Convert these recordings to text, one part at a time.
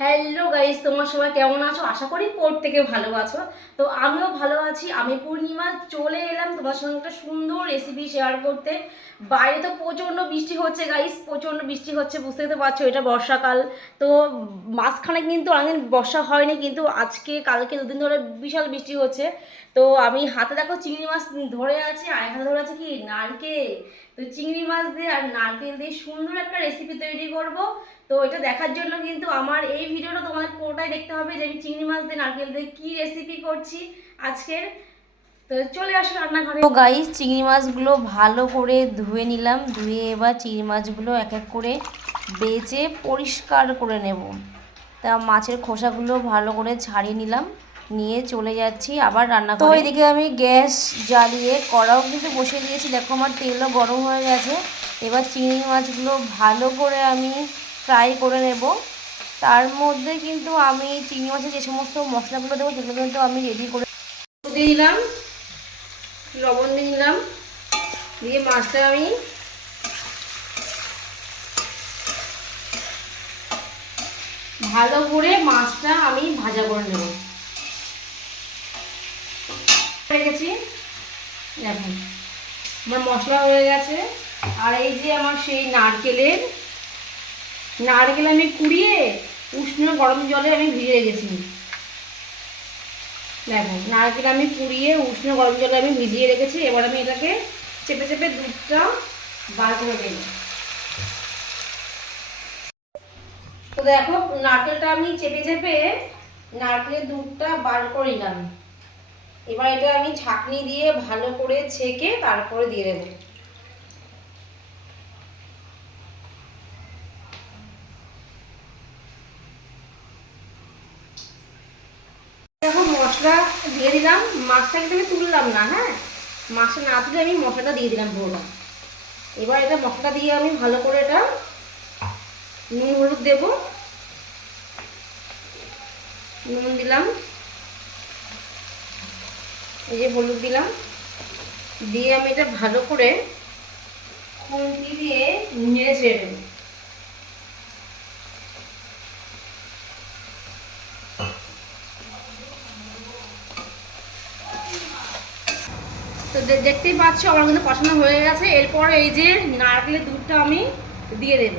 Hello guys তোমার সবাই কেমন আছো? আশা করি প্রত্যেকে ভালো আছো। তো আমিও ভালো আছি। আমি পূর্ণিমা, চলে এলাম তোমার সঙ্গে একটা সুন্দর রেসিপি শেয়ার করতে। বাইরে তো প্রচণ্ড বৃষ্টি হচ্ছে গাইস প্রচণ্ড বৃষ্টি হচ্ছে বুঝতেই তো পারছ, এটা বর্ষাকাল। তো মাঝখানে কিন্তু অনেকদিন বর্ষা হয়নি, কিন্তু আজকে, কালকে দুদিন ধরে বিশাল বৃষ্টি হচ্ছে। তো আমি হাতে দেখো চিংড়ি মাছ ধরে আছে, আর হাতে ধরে আছে কি? নারকেল। তো চিংড়ি মাছ দিয়ে আর নারকেল দিয়ে সুন্দর একটা রেসিপি তৈরি করব। তো এটা দেখার জন্য কিন্তু আমার এই ভিডিওটা তোমাদের পুরোটাই দেখতে হবে যে আমি চিংড়ি মাছ দিয়ে নারকেল দিয়ে কী রেসিপি করছি আজকের। তো চলে আসো রান্নাঘরে। তো গাইস চিংড়ি মাছগুলো ভালো করে ধুয়ে নিলাম ধুয়ে এবার চিংড়ি মাছগুলো এক এক করে বেচে পরিষ্কার করে নেব। তা মাছের খোসাগুলো ভালো করে ছাড়িয়ে নিলাম নিয়ে চলে যাচ্ছি আবার রান্না তো এদিকে আমি গ্যাস জ্বালিয়ে কড়াও কিন্তু বসিয়ে দিয়েছি দেখো আমার তেলও গরম হয়ে গেছে। এবার চিংড়ি মাছগুলো ভালো করে আমি ফ্রাই করে নেব। তার মধ্যে কিন্তু আমি চিংড়ি মাছের যে সমস্ত মশলাগুলো দেবো, সেগুলো কিন্তু আমি রেডি করে দিয়ে দিলাম। লবণ দিয়ে দিলাম। দিয়ে মাছটা আমি ভালো করে মাছটা আমি ভাজা করে নেব। গেছি? দেখুন, আমার মশলা হয়ে গেছে। আর এই যে আমার সেই নারকেলের, নারকেল আমি কুড়িয়ে উষ্ণ গরম জলে আমি ভিজিয়ে রেখেছি। দেখো, নারকেল আমি পুড়িয়ে উষ্ণ গরম জলে আমি ভিজিয়ে রেখেছি, এবার আমি এটাকে চেপে চেপে দুধটা বার করে দেব তো দেখো, নারকেলটা আমি চেপে চেপে নারকেলের দুধটা বার করে নিলাম। এবার এটা আমি ছাঁকনি দিয়ে ভালো করে ছেঁকে তারপরে দিয়ে দেবো দেখো মশলা দিয়ে দিলাম। মাছটা কিন্তু আমি তুললাম না হ্যাঁ? মাছটা না তুলে আমি মশলাটা দিয়ে দিলাম পুরোটা এবার এটা মশলা দিয়ে আমি ভালো করে এটা নুন হলুদ দেব। নুন দিলাম। এই যে হলুদ দিলাম। দিয়ে আমি এটা ভালো করে খুন্তি দিয়ে নেড়ে ছেড়ে দেবো তো দেখতেই পাচ্ছ, আমার কিন্তু পছন্দ হয়ে গেছে। এরপর এই যে নারকেলের দুধটা আমি দিয়ে দেব।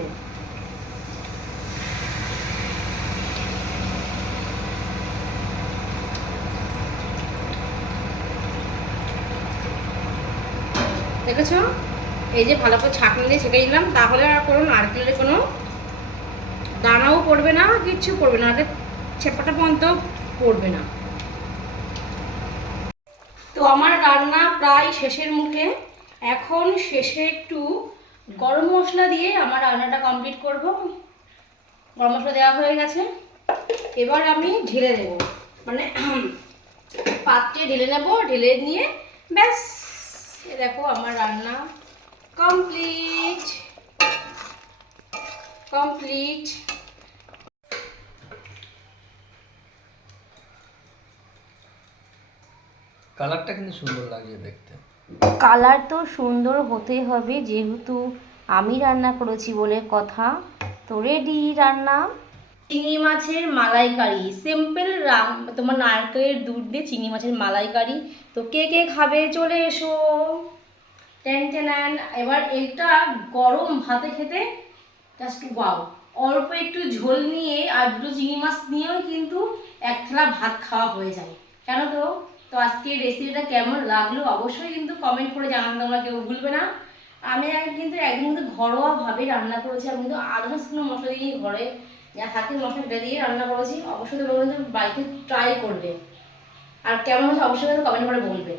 দেখেছ? এই যে ভালো করে ছাঁকনি দিয়ে ছেঁকে দিলাম তাহলে আর কোনো নারকেলের কোনো দানাও পড়বে না, কিচ্ছু পড়বে না। আগে ছেপাটা পর্যন্ত পড়বে না। তো আমার রান্না প্রায় শেষের মুখে। এখন শেষে একটু গরম মশলা দিয়ে আমার রান্নাটা কমপ্লিট করব। গরম মশলা দেওয়া হয়ে গেছে। এবার আমি ঢেলে দেব। মানে পাত্রে ঢেলে নেব, ঢেলে নিয়ে ব্যাস। দেখো আমার রান্না কমপ্লিট কমপ্লিট কালারটা কিন্তু সুন্দর লাগছে দেখতে। কালার তো সুন্দর হতেই হবে যেহেতু আমি রান্না করেছি বলে কথা তো রেডি রান্না। চিংড়ি মাছের মালাইকারি সিম্পল রাম তোমার নারকেলের দুধ দিয়ে চিংড়ি মাছের মালাইকারি। তো কে কে খাবে চলে এসো। টেন টেন এবার এটা গরম ভাতে খেতে জাস্ট ওয়াও অল্প একটু ঝোল নিয়ে আর দুটো চিংড়ি মাছ নিয়েও কিন্তু এক থালা ভাত খাওয়া হয়ে যায়। কেন তো? তো আজকে রেসিপিটা কেমন লাগল অবশ্যই কিন্তু কমেন্ট করে জানান, তোমরা কেউ ভুলবে না। আমি কিন্তু একদম কিন্তু ঘরোয়াভাবে রান্না করেছি, আমি কিন্তু আদার্স কোনো মশলা দিয়ে ঘরে যা হাতের মশলা সেটা দিয়ে রান্না করেছি। অবশ্যই তোমরা কিন্তু বাড়িতে ট্রাই করবে। আর কেমন হচ্ছে অবশ্যই কিন্তু কমেন্ট করে বলবে।